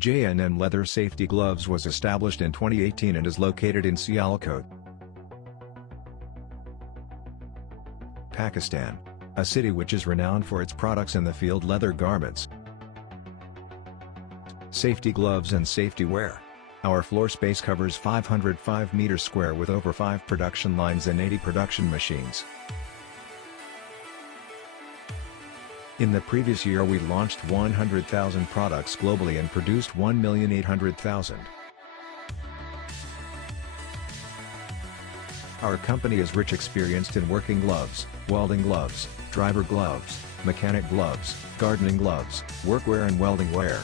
JNM Leather Safety Gloves was established in 2018 and is located in Sialkot, Pakistan, a city which is renowned for its products in the field leather garments, safety gloves and safety wear. Our floor space covers 505 meters square with over 5 production lines and 80 production machines. In the previous year we launched 100,000 products globally and produced 1,800,000. Our company is rich experienced in working gloves, welding gloves, driver gloves, mechanic gloves, gardening gloves, workwear and welding wear.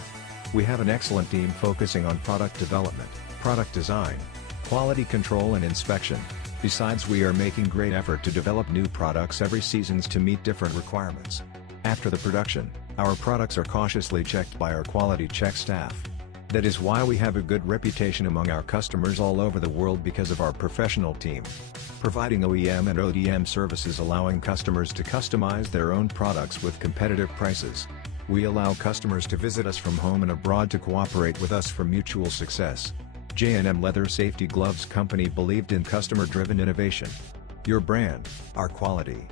We have an excellent team focusing on product development, product design, quality control and inspection. Besides, we are making great effort to develop new products every seasons to meet different requirements. After the production, our products are cautiously checked by our quality check staff. That is why we have a good reputation among our customers all over the world because of our professional team. Providing OEM and ODM services allowing customers to customize their own products with competitive prices. We allow customers to visit us from home and abroad to cooperate with us for mutual success. JNM Leather Safety Gloves Company believed in customer-driven innovation. Your brand, our quality.